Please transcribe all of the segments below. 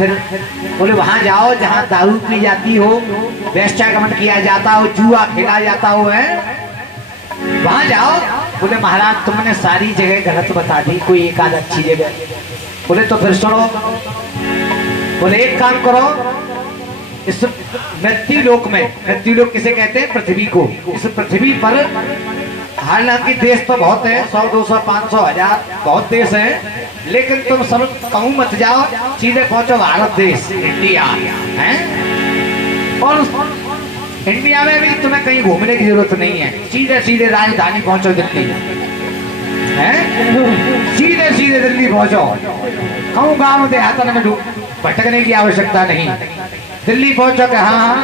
फिर बोले वहां जाओ जहाँ दारू पी जाती हो, वेश्यागमन किया जाता हो, जुआ खेला जाता हो, है वहां जाओ। बोले महाराज तुमने सारी जगह गलत बता दी, कोई एक आध अच्छी जगह। बोले तो फिर सुनो। बोले एक काम करो, इस मृत्यु लोक में, मृत्यु लोक किसे कहते हैं? पृथ्वी को। इस पृथ्वी पर हालांकि देश तो बहुत है, 100, 200, 500, 1000 बहुत देश है, लेकिन तुम सब कहूं मत जाओ, सीधे पहुंचो भारत देश, इंडिया है। और इंडिया में भी तुम्हें कहीं घूमने की जरूरत नहीं है, सीधे सीधे राजधानी पहुंचो दिल्ली, है सीधे सीधे दिल्ली पहुंचो। कहूँ गाँव देहातन में भटकने की आवश्यकता नहीं, दिल्ली पहुंचो के हाँ।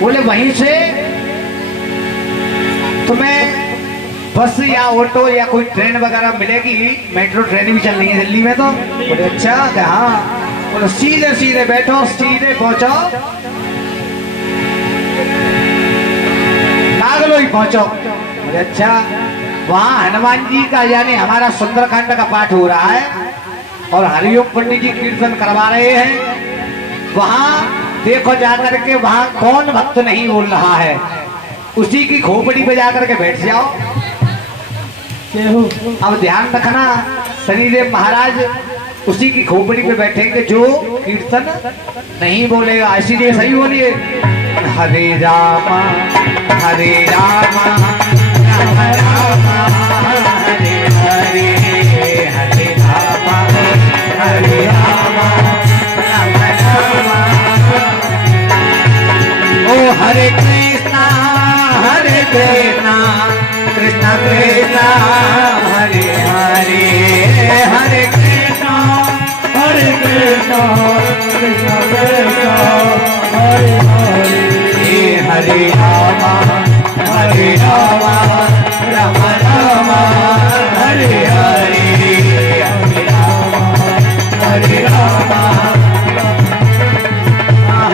बोले वहीं से तुम्हें बस या ऑटो या कोई ट्रेन वगैरह मिलेगी, मेट्रो ट्रेन भी चल रही है दिल्ली में। तो बोले अच्छा हाँ। बोले सीधे सीधे बैठो, सीधे पहुंचो नागलोई पहुंचो। बोले अच्छा। वहां हनुमान जी का यानी हमारा सुंदरकांड का पाठ हो रहा है और हरिओम पंडित जी कीर्तन करवा रहे हैं। वहां देखो जाकर के वहां कौन भक्त नहीं बोल रहा है, उसी की खोपड़ी पे जाकर के बैठ जाओ। अब ध्यान रखना, शनिदेव महाराज उसी की खोपड़ी पे बैठेंगे जो कीर्तन नहीं बोलेगा। इसीलिए सही बोलिए, हरे रामा हरे रामा राम रामा हरे हरे, हरे रामा हरे रामा राम रामा। ओ हरे कृष्णा कृष्णा कृष्णा हरे हरे, हरे कृष्णा कृष्णा कृष्णा हरे हरे, हरे रामा राम रामा हरे हरे, हरे रामा हरे रामा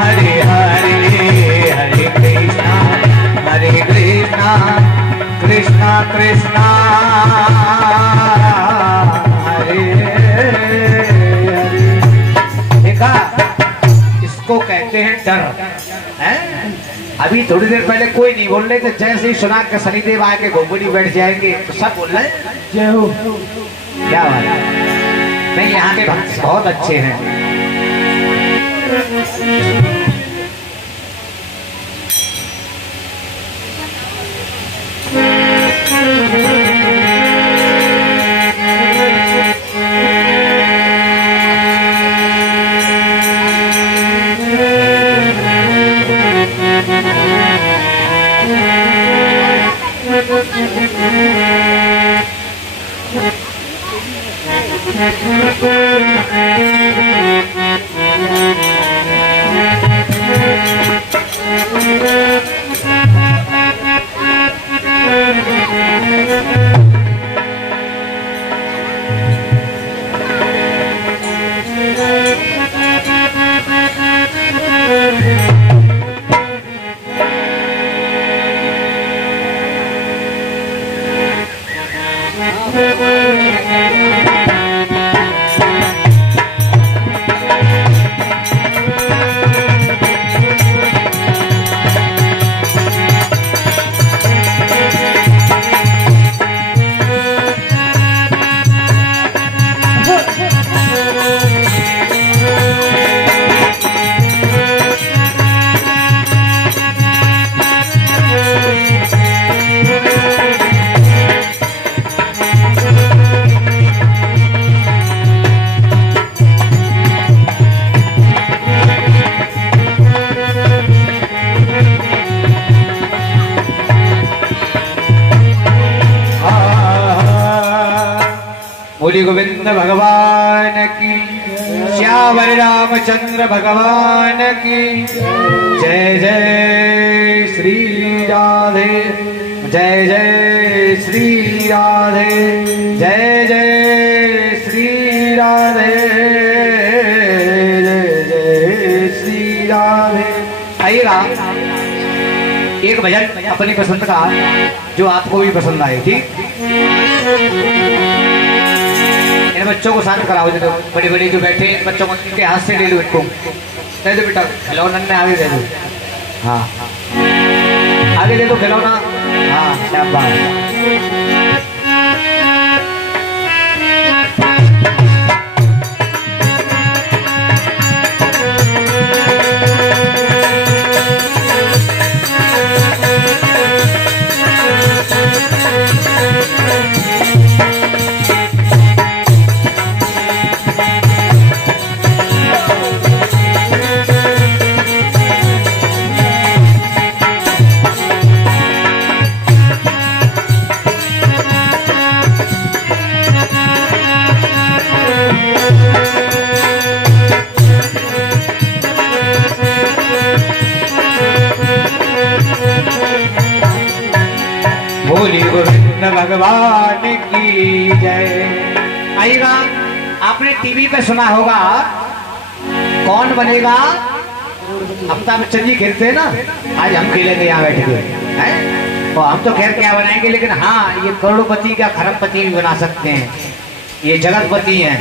हरे हरे, हरे कृष्णा कृष्णा कृष्णा हरे हरे। देखा, इसको कहते हैं डर है। अभी थोड़ी देर पहले कोई नहीं बोल रहे थे, जैसे ही सुना के शनिदेव आके घोपड़ी बैठ जाएंगे तो सब बोल रहे जय हो। क्या बात है? नहीं, यहाँ के भक्त बहुत अच्छे हैं। बोली गोविंद भगवान की, श्यावर रामचंद्र भगवान की जय। जय श्री राधे, जय जय श्री राधे, जय जय श्री राधे, जय जय श्री राधे। आइएगा एक भजन अपनी पसंद का जो आपको भी पसंद आए, ठीक। इन बच्चों को शांत कराओ, दे दो। बड़े बड़े जो बैठे हैं बच्चों को इनके हाथ से ले लो, इनको दे दो बेटा खिलौना में आगे दे दो। हाँ आगे दे दो खिलौना। हाँ शाबाश। बोली गोविंद भगवान की जय। आइएगा, आपने टीवी पे सुना होगा कौन बनेगा, अमिताभ बच्चन जी खेलते हैं ना, आज हम खेलेंगे यहाँ बैठ के हैं। तो हम तो खैर क्या बनाएंगे, लेकिन हाँ ये करोड़पति का खरबपति भी बना सकते हैं, ये जगतपति हैं,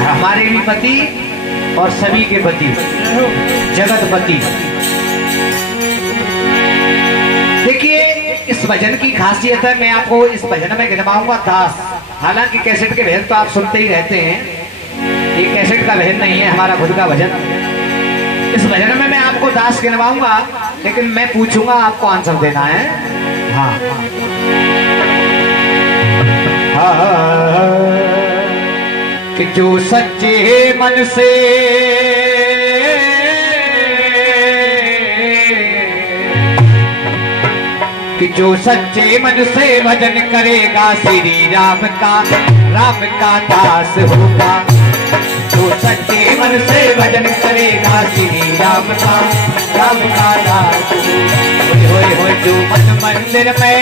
हमारे भी पति और सभी के पति जगतपति। देखिए इस भजन की खासियत है, मैं आपको इस भजन में गिनवाऊंगा दास। हालांकि कैसेट के भजन तो आप सुनते ही रहते हैं, ये कैसेट का भजन नहीं है, हमारा खुद का भजन। इस भजन में मैं आपको दास गिनवाऊंगा, लेकिन मैं पूछूंगा आपको आंसर देना है। हाँ हाँ कि जो सच्चे मन से कि जो सच्चे मन से भजन करेगा श्री राम का दास होगा। जो सच्चे मन से भजन करेगा श्री राम का दास होगा। होए होए जो मन मंदिर में,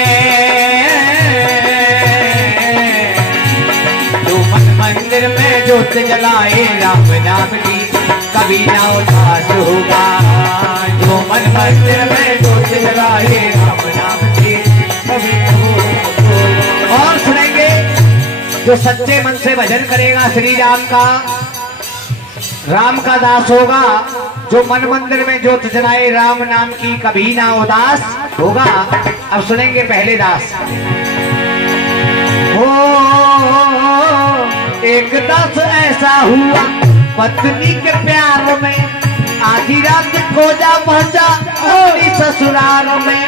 जो मन मंदिर में ज्योत जलाए राम नाम की कभी ना उदास होगा। जो मन मंदिर में ज्योत जलाए राम नाम की कभी ना। और सुनेंगे जो सच्चे मन से भजन करेगा श्री राम का दास होगा। जो मन मंदिर में ज्योत जलाए राम नाम की कभी ना उदास होगा। अब सुनेंगे पहले दास। हो एक दास ऐसा हुआ पत्नी के प्यार में, आधी रात को जा पहुंचा अपनी ससुराल में।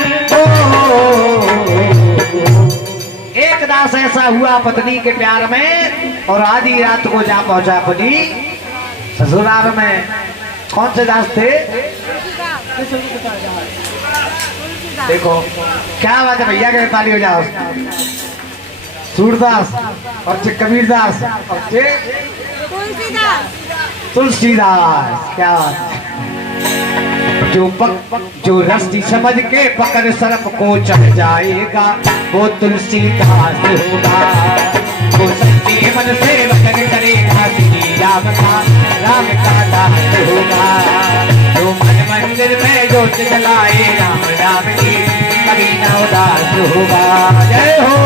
एक दास ऐसा हुआ पत्नी के प्यार में और आधी रात को जा पहुंचा अपनी ससुराल में। कौन से दास थे? देखो क्या बात है भैया, के ताली हो जाओ। सूरदास और कबीरदास और तुलसीदास। क्या जो रस्सी समझ के पकड़ सर्प को चढ़ जाएगा वो तुलसीदास होगा। वो सच्चे मन से भजन करेगा श्री राम का दास होगा। जो मन मंदिर में ज्योत जलाए राम नाम की कभी ना उदास होगा। जय हो।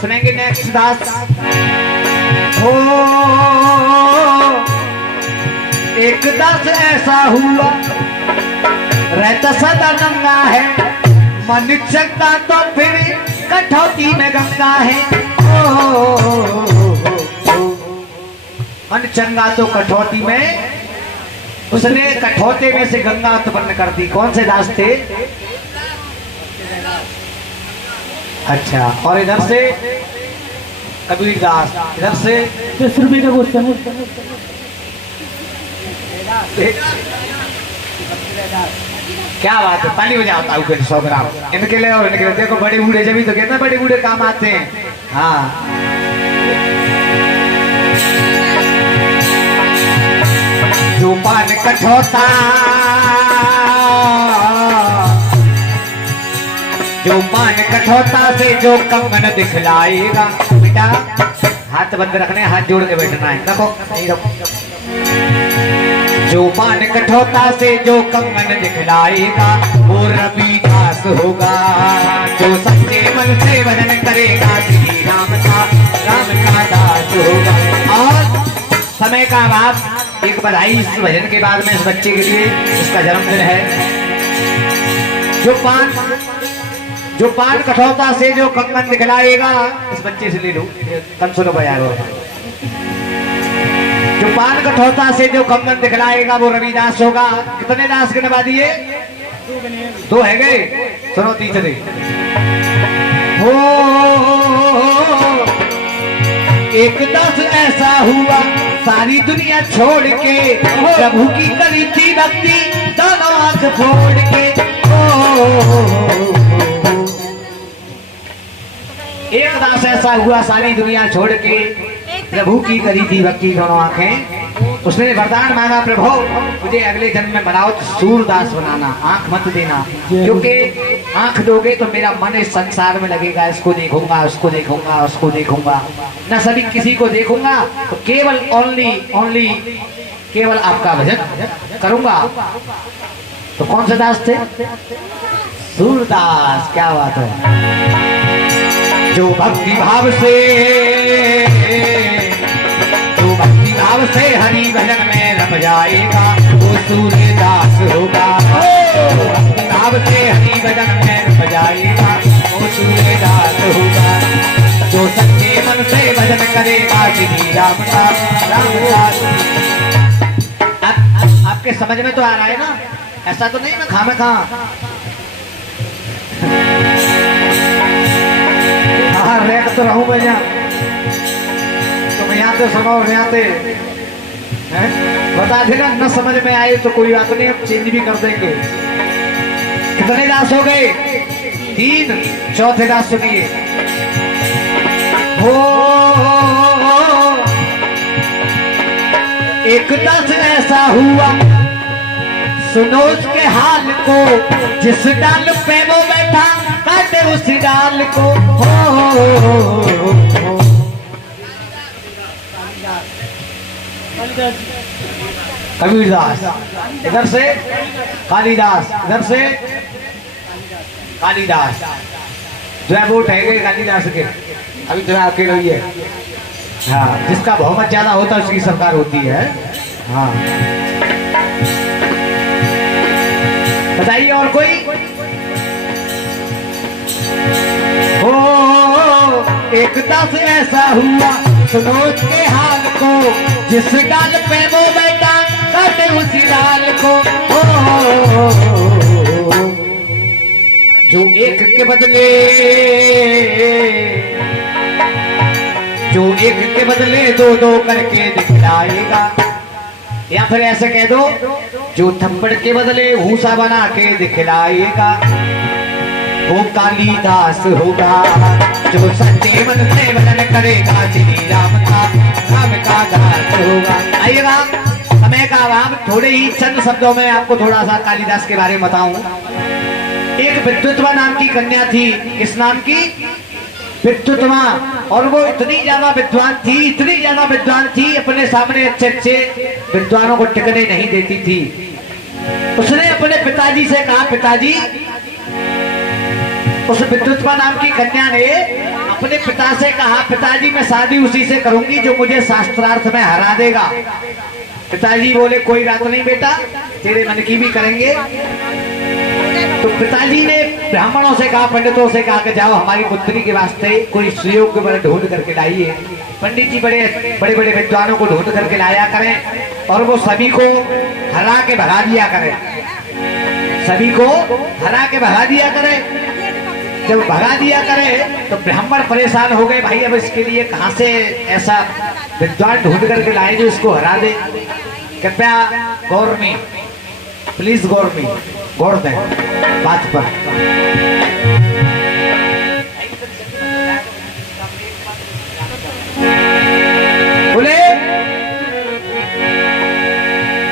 सुनेंगे नेक्स्ट दास। हो एक दास ऐसा हुआ रहता सदा नंगा है, मन चंगा तो फिर कठौती में गंगा है। मन चंगा तो कठौती में, उसने कठौते में से गंगा उत्पन्न कर दी। कौन से दास थे? अच्छा, और इधर से कबीरदास, इधर से 10 रुपए का क्वेश्चन है। क्या बात है, ताली बजाता हूँ 100 ग्राम इनके लिए और इनके लिए। देखो बड़े बूढ़े जब ही तो कहते हैं बड़े बूढ़े काम आते हैं। हाँ जो पान कठौता, जो पान कठौता से जो कंगन दिखलाएगा। बेटा हाथ बंद रखने, हाथ जोड़ के बैठना है। रखो नहीं रखो। जो पान कठौता से जो कंगन दिखलाएगा वो रविदास होगा। जो सच्चे मन से भजन करेगा श्री राम का दास होगा। और समय का अभाव, एक बधाई इस भजन के बाद में इस बच्चे के लिए, इसका जन्मदिन है। जो पान कठौता से जो कंगन दिखलाएगा, इस बच्चे से ले लो, कल सुनो बजा लो। जो पान कठौता से जो कंगन दिखलाएगा वो रविदास होगा। कितने दास के नवा दिए? दो है गए, सुनो तीसरे। हो एक दास ऐसा हुआ सारी दुनिया छोड़ के, प्रभु की करी थी भक्ति दोनों आंख फोड़ के। एक दास ऐसा हुआ सारी दुनिया छोड़ के, प्रभु की करी थी भक्ति दोनों आंखें। उसने वरदान मांगा, प्रभु मुझे अगले जन्म में बनाओ तो सूरदास बनाना, आंख मत देना, क्योंकि आंख दोगे तो मेरा मन इस संसार में लगेगा, इसको देखूंगा, उसको देखूंगा, उसको देखूंगा, न सभी किसी को देखूंगा, तो केवल ओनली केवल आपका भजन करूंगा। तो कौन से दास थे? सूरदास। क्या बात है। जो भक्ति भाव से हरि भजन में रम जाएगा वो सूरदास होगा। भक्ति भाव से हरि भजन में रम जाएगा वो सूरदास होगा। जो सच्चे मन से भजन करेगा श्री राम का दास। आपके समझ में तो आ रहा है ना? ऐसा तो नहीं मैं खामे खा रैक तो रहूं मैं यहाँ, तुम यहाँ से सुनो, यहाँ से बता देना। न समझ में आए तो कोई बात नहीं, हम चेंज भी कर देंगे। कितने दास हो गए? 3। चौथे दास सुनिए। हो एक दास ऐसा हुआ सुनो उसके हाल को, जिस डाल पे वो बैठा काटे उस डाल को। कबीरदास इधर से, कालिदास इधर से, कालिदास जो है वोट है कालिदास के, अभी जो है अकेले ही है। हाँ, जिसका बहुमत ज्यादा होता है उसकी सरकार होती है। हाँ बताइए और कोई? हो एक दास ऐसा हुआ सुनो उसके हाल को, जिस डाल पे वो बैठा काटे उसी डाल को। जो एक के बदले, जो एक के बदले दो दो करके दिखलाएगा, या फिर ऐसे कह दो जो थप्पड़ के बदले भूसा बना के दिखलाएगा वो कालिदास होगा। जो सच्चे मन से भजन करेगा श्री राम का दास होगा। आइएगा, समय का अभाव, थोड़े ही चंद शब्दों में आपको थोड़ा सा कालिदास के बारे में बताऊं। एक विद्युत्वा नाम की कन्या थी। किस नाम की? विद्युत्वा। और वो इतनी ज्यादा विद्वान थी, इतनी ज्यादा विद्वान थी, अपने सामने अच्छे अच्छे विद्वानों को टिकने नहीं देती थी। उसने अपने पिताजी से कहा, पिताजी, उस विद्युत्वा नाम की कन्या ने अपने पिता से कहा, पिताजी मैं शादी उसी से करूंगी जो मुझे शास्त्रार्थ में हरा देगा। पिताजी बोले कोई बात नहीं बेटा, तेरे मन की भी करेंगे। तो पिताजी ने ब्राह्मणों से कहा, पंडितों से कहा कि जाओ हमारी पुत्री के वास्ते कोई सुयोग्य वर ढूंढ करके लाइए। पंडित जी बड़े बड़े विद्वानों को ढूंढ करके लाया करें और वो सभी को हरा के भगा दिया करें, सभी को हरा के भगा दिया करें। जब भगा दिया करे तो ब्राह्मण परेशान हो गए, भाई अब इसके लिए कहां से ऐसा विद्वान ढूंढ करके लाए जो इसको हरा दे। कृपया गौर में, प्लीज गौर में गौर दें बात पर। बोले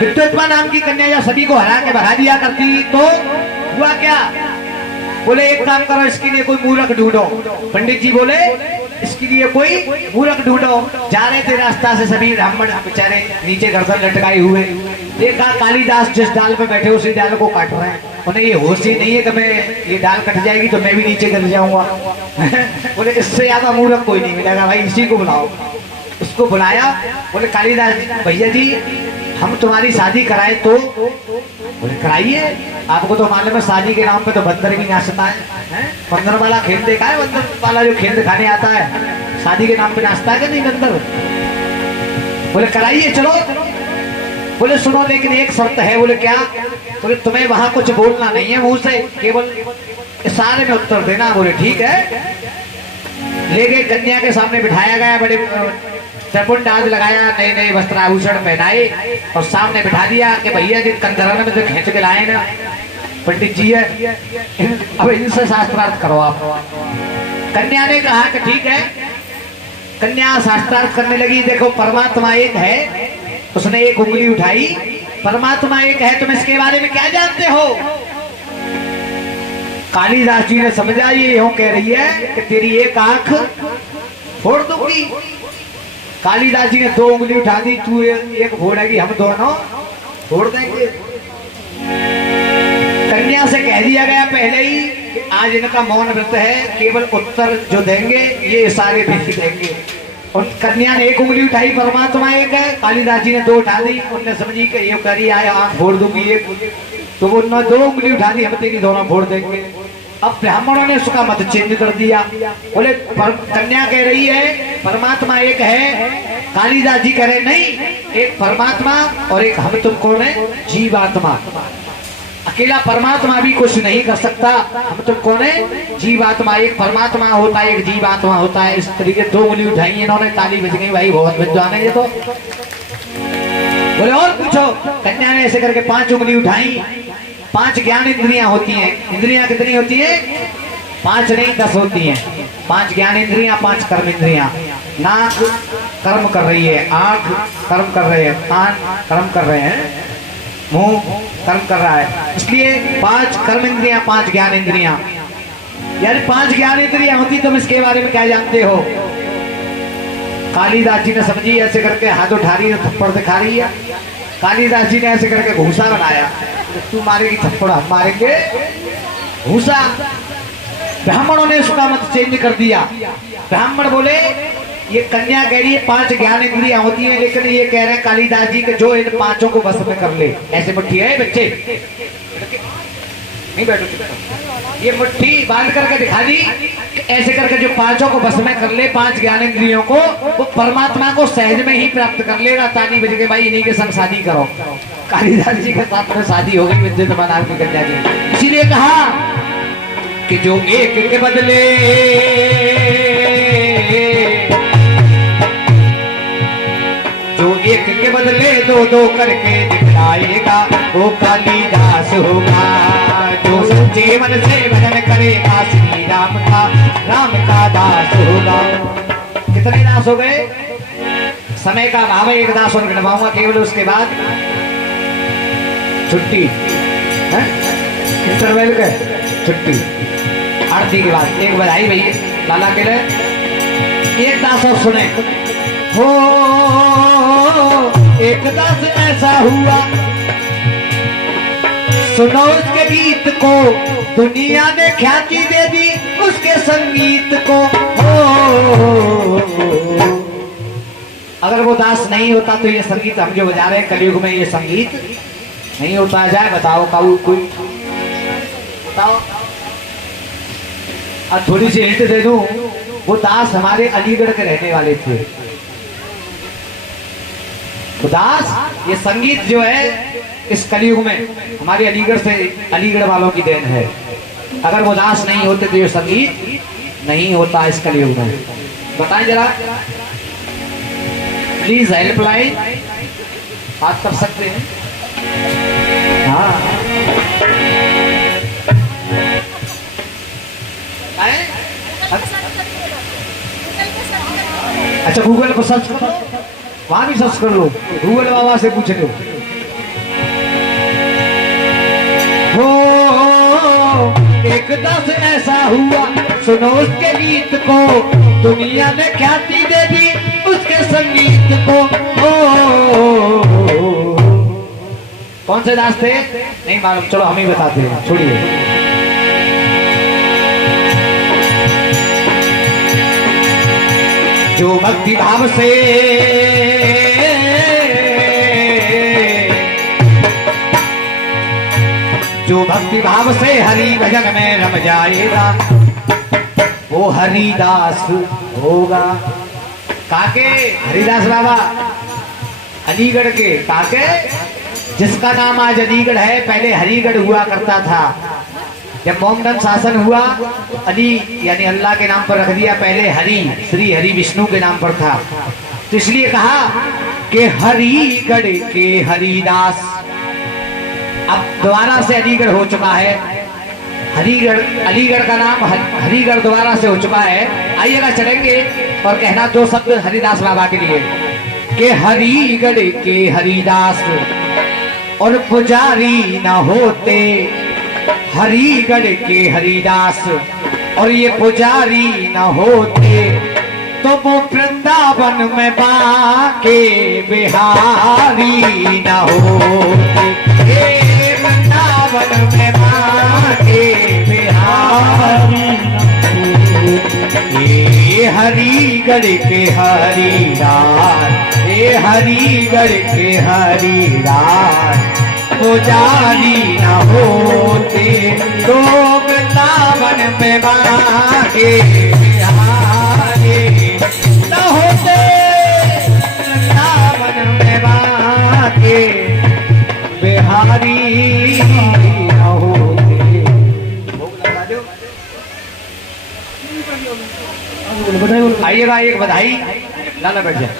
विद्युत पुरुषोत्तमा नाम की कन्या जब सभी को हरा के भगा दिया करती तो हुआ क्या? बोले एक काम करो, इसके लिए कोई मूर्ख ढूंढो। पंडित जी बोले इसके लिए कोई मूर्ख ढूंढो। जा रहे थे रास्ता से सभी ब्राह्मण बेचारे नीचे गर्दन लटकाए हुए, देखा कालिदास जिस डाल पे बैठे उसी डाल को काट रहे हैं। उन्हें ये होश ही नहीं है कि मैं ये डाल कट जाएगी तो मैं भी नीचे गिर जाऊंगा। बोले इससे ज्यादा मूर्ख कोई नहीं मिलेगा भाई, इसी को बुलाओ। उसको बुलाया, बोले कालिदास भैया जी हम तुम्हारी शादी कराए तो? बोले कराइए, आपको तो मालूम है शादी के नाम पे तो बंदर भी नाचता है। बंदर वाला खेल देखा है? बंदर वाला जो खेल दिखाने आता है शादी के नाम पे नाचता है कि नहीं बंदर? बोले कराइए चलो। बोले सुनो लेकिन एक शर्त है। बोले क्या? बोले तुम्हें वहां कुछ बोलना नहीं है मुंह से, केवल इशारे में उत्तर देना। बोले ठीक है। ले गए, कन्या के सामने बिठाया गया, बड़े त्रिपुंड आज लगाया, नए नए वस्त्राभूषण पहनाए और सामने बिठा दिया कि भैया जी कंधरन में तो खींच के लाए ना पंडित जी है, अब इनसे शास्त्रार्थ करो आप। कन्या ने कहा कि ठीक है। कन्या शास्त्रार्थ करने लगी। देखो परमात्मा एक है, उसने एक उंगली उठाई, परमात्मा एक है, तुम इसके बारे में क्या जानते हो? कालिदास जी ने समझा ये यूं कह रही है कि तेरी एक आंख फोड़ दूंगी। कालिदास जी ने दो उंगली उठा दी, तू एक फोड़ेगी, हम दोनों फोड़ देंगे। कन्या से कह दिया गया पहले ही कि आज इनका मौन व्रत है, केवल उत्तर जो देंगे ये इशारे भी देंगे। और कन्या ने एक उंगली उठाई, परमात्मा एक है। कालिदास जी ने दो उठा दी, उनने समझी कि ये करी आए आंख फोड़ दूंगी एक, तो वो दो उंगली उठा दी, हम तेरी दोनों फोड़ देंगे। अब ब्राह्मणों ने उसका मत चेंज कर दिया। बोले कन्या कह रही है परमात्मा एक है, कालिदास जी कह रहे नहीं, एक परमात्मा और एक हम। तुम कौन है? जीवात्मा। अकेला परमात्मा भी कुछ नहीं कर सकता, हम तुम कौन है? जीवात्मा। एक परमात्मा होता है, एक जीवात्मा होता है। इस तरीके दो उंगली उठाई इन्होंने, ताली बज गई, भाई बहुत विद्वान है ये तो। बोले और पूछो। कन्या ने ऐसे करके 5 उंगली उठाई। 5 ज्ञान इंद्रियां होती हैं। इंद्रियां कितनी होती है? 5 नहीं 10 होती हैं। 5 ज्ञान इंद्रियां, 5 कर्म इंद्रियां। नाक कर्म कर रही है, आंख कर्म कर रहे हैं, कान कर्म कर रहे हैं, मुंह कर्म कर रहा है। इसलिए 5 कर्म इंद्रियां, 5 ज्ञान इंद्रियां, यानी 5 ज्ञान इंद्रियां होती। तुम इसके बारे में क्या जानते हो? कालिदास जी ने समझी, ऐसे करके हाथ उठा रही है, थप्पड़ दिखा रही है। कालिदास जी ने ऐसे करके घूसा बनाया, तू मारेगी थप्पड़, हम मारेंगे घूसा। ब्राह्मणों ने उसका मत चेंज कर दिया। ब्राह्मण बोले ये कन्या कह रही है 5 ज्ञान इंद्रियां होती हैं, लेकिन ये कह रहे हैं कालिदास जी के जो इन 5 को बस में कर ले। ऐसे मुट्ठी है बच्चे, नहीं बैठो, ये मुट्ठी बांध करके दिखा दी, ऐसे करके जो 5 को बस में कर ले, 5 ज्ञान इंद्रियों को, वो परमात्मा को सहज में ही प्राप्त कर लेगा। ताली बज के भाई इन्हीं के संग शादी करो। कालिदास जी के साथ में शादी हो गई विद्युत नाम की कन्या की। इसीलिए कहा कि जो एक के बदले जो एक के बदले 2 करके दिखलाएगा वो कालिदास होगा। जो सच्चे मन से भजन करेगा श्री राम का दास होगा। कितने दास हो गए? समय का अभाव है, एक दास और गिनवाऊंगा केवल, उसके बाद छुट्टी है, इंटरवल का छुट्टी। आरती के बाद एक बधाई भैया लाला के लिए। एक दास और सुने हो, एक दास ऐसा हुआ, सुनो उसके गीत को, दुनिया ने ख्याति दे दी उसके संगीत को। हो अगर वो दास नहीं होता तो ये संगीत हम जो बजा रहे हैं कलयुग में, ये संगीत नहीं होता। जाए बताओ कोई बताओ। अब थोड़ी सी हिंट दे दूं, वो दास हमारे अलीगढ़ के रहने वाले थे। तो दास ये संगीत जो है इस कलयुग में हमारे अलीगढ़ से, अलीगढ़ वालों की देन है। अगर वो दास नहीं होते तो ये संगीत नहीं होता इस कलयुग में। बताएं जरा, प्लीज हेल्पलाइन बात कर सकते हैं? हाँ अच्छा, गूगल पर सर्च करो, वहां भी सर्च कर लो, गूगल बाबा से पूछ लो। एक दस ऐसा हुआ, सुनो उसके गीत को, दुनिया में ख्याति दे दी उसके संगीत को। कौन से दास थे नहीं मालूम, चलो हम ही बताते हैं, छोड़िए। जो भक्ति भाव से जो भक्ति भाव से हरि भजन में रम जाएगा वो हरिदास होगा। काके हरिदास बाबा अलीगढ़ के काके, जिसका नाम आज अलीगढ़ है, पहले हरिगढ़ हुआ करता था। जब मोमडन शासन हुआ तो अली यानी अल्लाह के नाम पर रख दिया, पहले हरि श्री हरि विष्णु के नाम पर था, तो इसलिए कहा कि हरिगढ़ के हरिदास। अब दोबारा से अलीगढ़ हो चुका है, हरिगढ़ अलीगढ़ का नाम हरिगढ़ दोबारा से हो चुका है। आइएगा चलेंगे और कहना दो शब्द हरिदास बाबा के लिए कि हरिगढ़ के हरिदास और पुजारी न होते, हरिगढ़ के हरिदास और ये पुजारी न होते तो वो वृंदावन में बाके बिहारी न होते। वृंदावन में बाके बिहारी ये हरिगढ़ के हरिदास, ये हरिगढ़ के हरिदास पुजारी न होते तो वृंदावन में बाके बिहारी न होते, वृंदावन में बाके बिहारी न होते। आइएगा एक बधाई लाला बैठ जाए।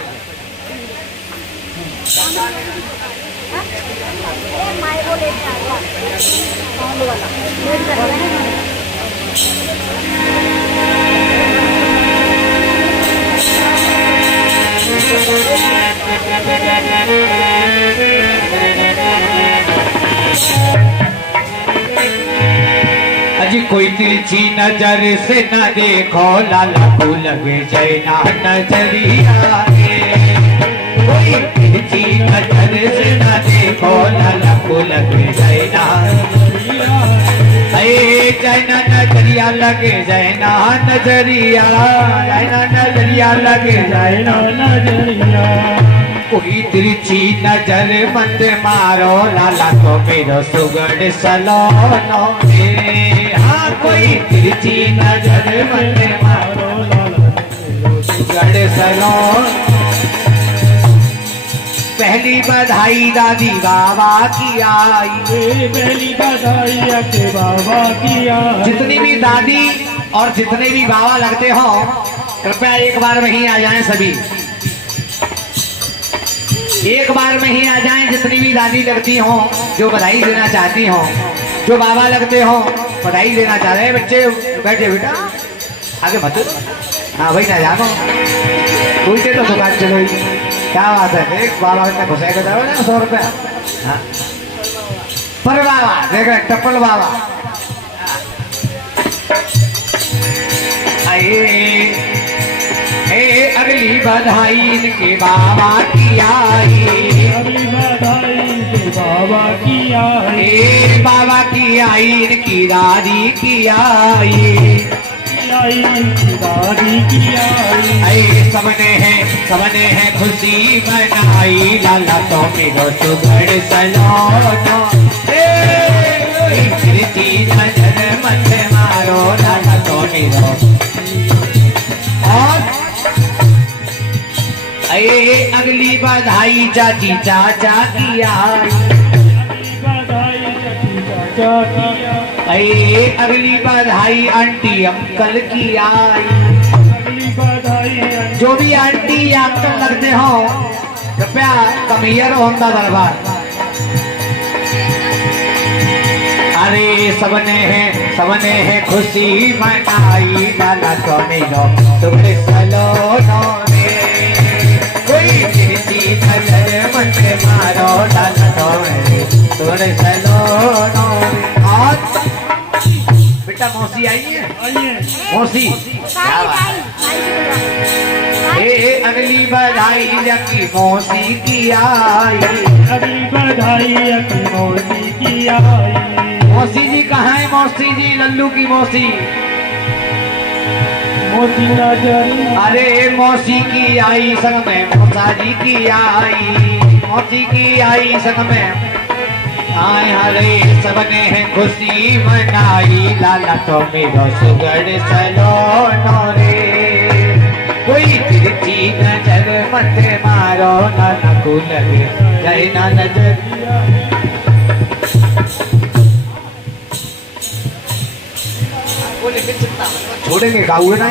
अजी कोई तिरछी नजर से न देखो लाला को लगे जैना नजरिया रे। कोई तिरछी नजर से न देखो लाला को लगे जैना, जैना नजरिया लगे जैना नजरिया, जैना नजरिया लगे जैना नजरिया। कोई तिरछी नजर मत मारो लाला को मेरो सुगड़ सलोनो रे। हाँ कोई तिरछी नजर मत मारो लाला को सुगड़ सलोनो। पहली बधाई दादी बाबा की आई, पहली बधाई के बाबा की आई। जितनी भी दादी और जितने भी बाबा लगते हो कृपया एक बार में ही आ जाएं, सभी एक बार में ही आ जाएं। जितनी भी दादी लगती हो जो बधाई देना चाहती हो, जो बाबा लगते हो बधाई देना चाह रहे हैं, बच्चे बैठे बेटा आगे मत। हाँ भाई ना जानो कोई से तो दुकान चलो, क्या बात है। एक बाबा ने घुसाई को दो ना 100 रुपया। हाँ पर बाबा देख रहे टप्पल बाबा आए। अगली बधाई इनके बाबा की आई, अगली बधाई के बाबा की आई। बाबा की आई इनकी दादी की आई, दादी की आई। सबने है खुशी मनाई लाला तो मेरो सुगड़ सलोनो। तिरछी नजर मत मारो लाला तो मेरो। और अगली बधाई चाची चाचा की आई, अगली बधाई आंटी अंकल की आई। जो भी आंटी या अंकल लगते हो कृपया कमियर होता दरबार। अरे सबने है खुशी मनाई लाला तो मेरो सुगड़ सलोनो रे। कोई तिरछी नजर मत मारो लाला तो मेरो सुगड़ सलोनो रे। बेटा बेटा मौसी आई है, आइए मौसी क्या बात है? ए अगली बधाई जकी मौसी की आई, अगली बधाई अपनी मौसी की आई। मौसी जी कहाँ है? मौसी जी लल्लू की मौसी, मोती नजरी अरे मौसी की आई संग में मौसा जी की आई, मौसी की आई संग में आए हरे सबने है खुशी मनाई, लाला तो मेरो सुगड़ सलोनो रे, कोई तिरछी नजर मत मारो ना नकुल रे, जय ना नजरिया। छोड़ेंगे गाऊ ना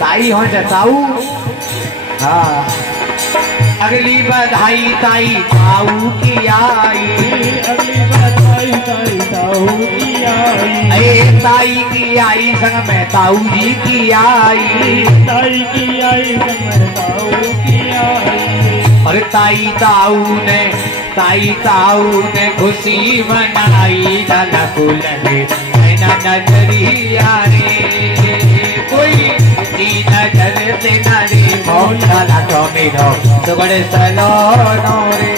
ताई हो जताऊ। हाँ अगली बधाई ताई ताऊ की आई, अगली बधाई ताई ताऊ की आई। ए ताई की आई संग में ताऊ जी की आई, ताई की आई संग ताऊ की आई। और ताई ताऊ ने खुशी मनाई, लाला फूल रे नैना नजरिया रे, कोई की नजर से नारी मौला ला तो मेरो सुगड़ सलोनो रे।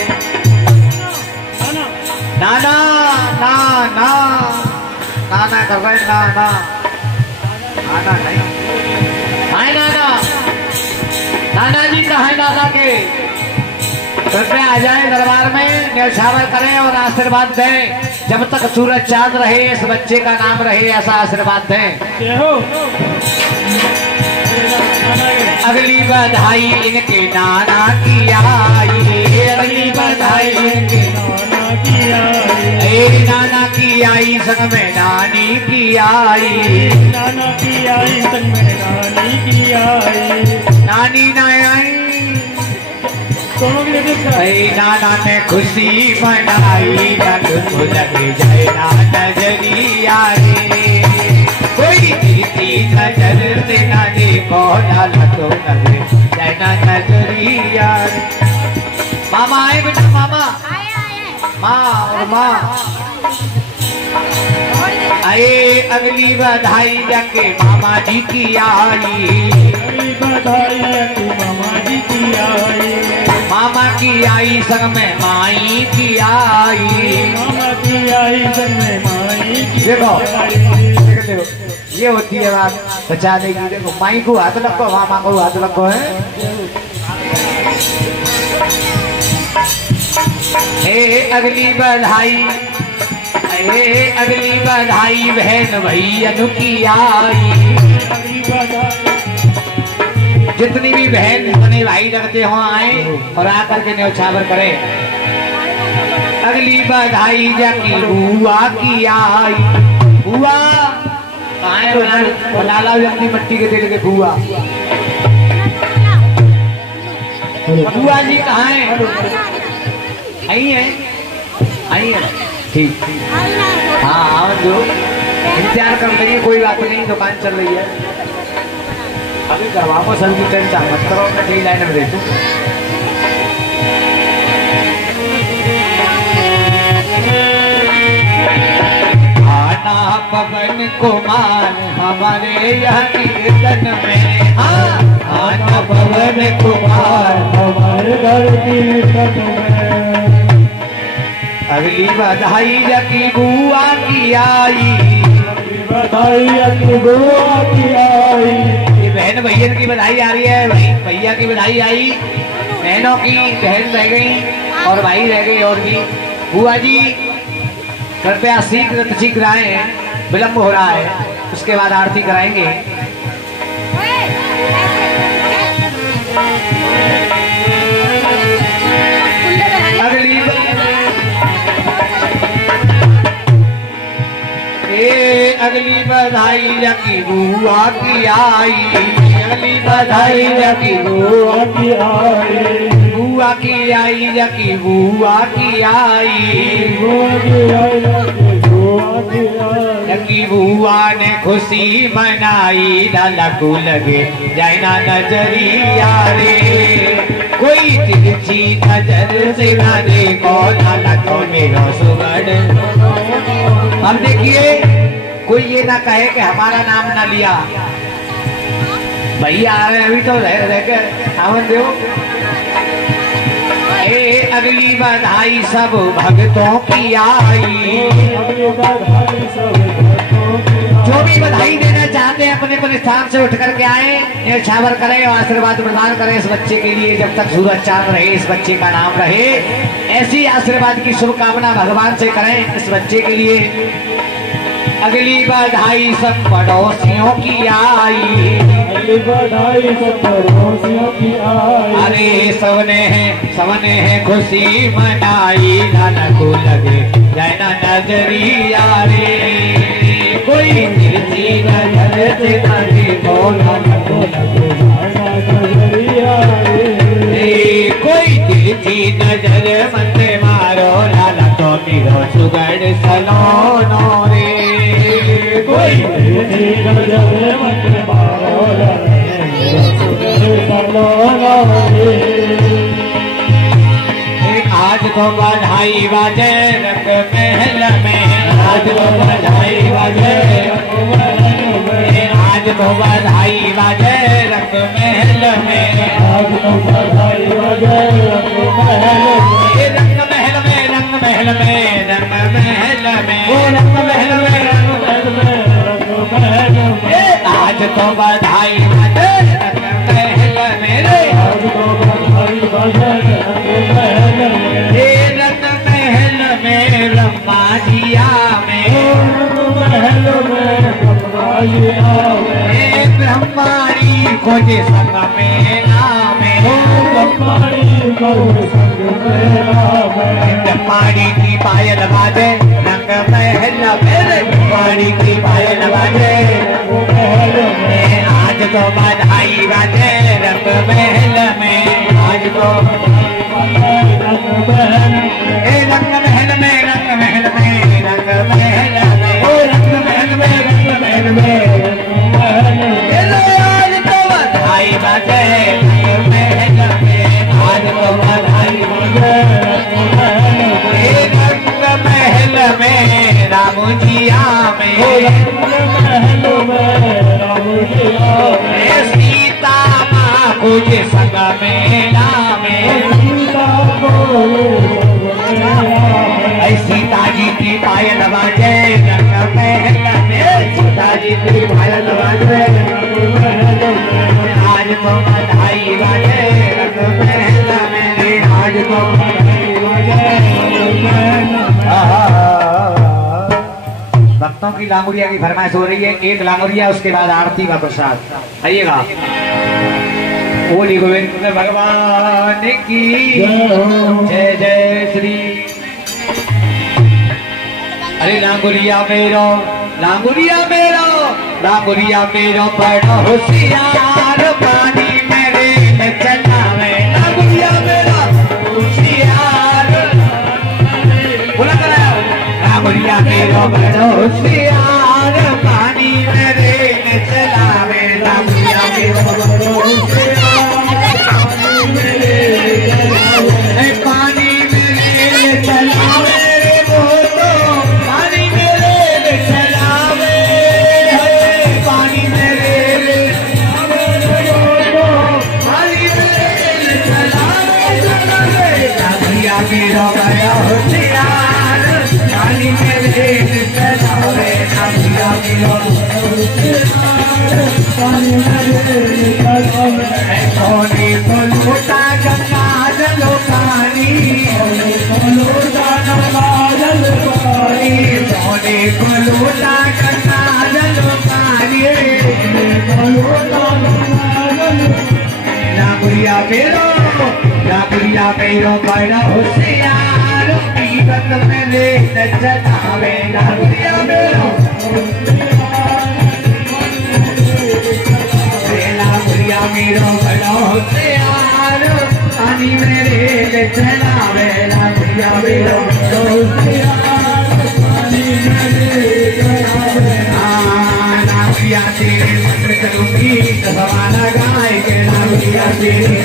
नाना ना ना नाना कर रहे नाना, नाना नहीं हाय नाना, नाना जी कहाँ है? नाना के कृपया आ जाए दरबार में, न्यौछावर करें और आशीर्वाद दें, जब तक सूरज चांद रहे इस बच्चे का नाम रहे ऐसा आशीर्वाद दें। अगली बधाई इनके नाना की आई, अगली बधाई इनके नाना की आई। ए नाना की आई संग में नानी की आई, नाना की आई संग में नानी की आई। नानी ना आई दोनों की ऐ नाना ने खुशी मनाई, लल्लू लगे जय ना नजरिया रे, कोई तिरछी नजर से ना देखो, लाला तो लगे जय ना नजरिया रे। मामा आए बेटा, मामा माँ और माँ आए, अगली बधाई जाके मामा जी की आई, अगली बधाई अपनी मामा जी की आई। मामा की आई संग में माई की आई, मामा की आई संग में माई की देखो आई। देखो ये होती है बात बचाने की। देखो माई को हाथ लगो, मामा को हाथ लगो है। हे अगली बधाई, हे अगली बधाई बहन भैया की आई, अगली बधाई जितनी भी बहन जितने भाई लगते हो आए और आकर के न्यौछावर करें। अगली बधाई जाकी बुआ की आई, बुआ कहाँ है? लाला भी अपनी मट्टी के दिल के बुआ, बुआ जी कहाँ है? आई है, आई है, ठीक हाँ हाँ जो इंतजार कर लेंगे, कोई बात नहीं, दुकान चल रही है अभी, करवाओ सर की टेंशन मत करो, मैं ठीक लाइन में देखूँ। आना पवन कुमार हमारे यहाँ कीर्तन में, हाँ आना पवन कुमार हमारे घर कीर्तन में। अगली बधाई जकी बुआ की आई, अगली बधाई अपनी बुआ की आई। ये बहन भैया की बधाई आ रही है, भाई भैया की बधाई आई, बहनों की बहन रह गई और भाई रह गए और भी। बुआ जी कृपया शीघ्र आए, विलम्ब हो रहा है, उसके बाद आरती कराएंगे। अगली अगली बधाई जकी बुआ की आई, अगली बधाई जकी बुआ की आई। बुआ की आई जकी बुआ की आई, बुआ की आई बुआ की आई। जकी बुआ ने खुशी मनाई, लाला को लगे जाना नजरिया रे, कोई तिरछी नजर से ना देखो, लाला तो मेरो सुगड़। अब देखिए कोई ये ना कहे कि हमारा नाम ना लिया। भैया आ रहे अभी तो रह के आवन दो। अगली बधाई सब भक्तों की आई। जो भी बधाई देना चाहते हैं अपने अपने स्थान से उठ करके आए, न्यौछावर करें और आशीर्वाद प्रदान करें इस बच्चे के लिए। जब तक सूरज चांद रहे इस बच्चे का नाम रहे, ऐसी आशीर्वाद की शुभकामना भगवान से करें इस बच्चे के लिए। अगली बधाई सब पड़ोसियों की आई। अरे सबने है खुशी मनाई। लाला को लगे जाना नजरिया रे, कोई तिरछी नजर से नहीं बोला को लगे जाना नजरिया रे, कोई तिरछी नजर मत मारो। लाला तो मेरो सुगड़ सलोनो रे, कोई तिरछी नजर मत मारो। आज तो बधाई बाजे रंग महल में, आज तो बधाई बाजे, आज तो बधाई बाजे रंग महल में, आज तो बधाई बाजे रंग महल में, रंग महल में, रंग महल में, रंग महल में, रंग महल में, रंग महल में। आज तो बधाई बाजे रंग महल में रे, आज तो बधाई बाजे रंग महल में, रंग महल में ब्रह्मा जिया में, रंग महल में ब्रह्मा जिया में, ब्रह्माणी को जे संग में नामे, ब्रह्माणी को संग में नामे, ब्रह्माणी की पायल बाजे रंग महल में, ब्रह्माणी की पायल बाजे रंग महल में। आज तो बधाई बाजे रंग महल में, आज तो रंग महल में, रंग महल में, रंग महल में, रंग महल में, ओ रंग महल में, रंग महल में, रंग महल में। आज तो बधाई बाजे रंग महल में, आज तो बधाई बाजे रंग महल में, राम जिया में, रंग महल में, राम जिया में, सीता माँ को जे संग में नामे, सीता सीता जी की पायल बाजे रंग महल में, सीता जी की पायल बाजे रंग महल में। आज तो बधाई बाजे रंग महल में, आज तो बधाई बाजे रंग महल में। भक्तों की लांगुरिया की फरमाइश हो रही है, एक लांगुरिया उसके बाद आरती का प्रसाद। आइएगा। बोली गोविंद भगवान की जय जय श्री। अरे लांगुरिया मेरो, लांगुरिया मेरो, लांगुरिया मेरो बड़ा होशियार, पानी मेरे चलावे। लांगुरिया मेरा होशियार, बोला कराओ। लांगुरिया मेरो बड़ा होशियार, पानी मेरे चलावे। लांगुरिया मेरो बड़ा होशियार, पानी मेरे चलावे। मेरा बड़ा होशियार, पानी मेरे चलावे। लांगुरिया मेरो पानी मेरे चलावे। सोने को लोटा गंगा जल पानी, सोने को लोटा गंगा जल पानी, सोने को लोटा गंगा जल पानी, लांगुरिया मेरो, लांगुरिया मेरो बड़ा होशियार, पीवत में ले चलावे। लांगुरिया मेरो, लांगुरिया मेरो बड़ा होशियार, पानी मेरे चलावे। लांगुरिया मेरो बड़ा होशियार, पानी मेरे चलावे। लांगुरिया तेरे मंत्र करूंगी तो भवाना गाय के। लांगुरिया तेरे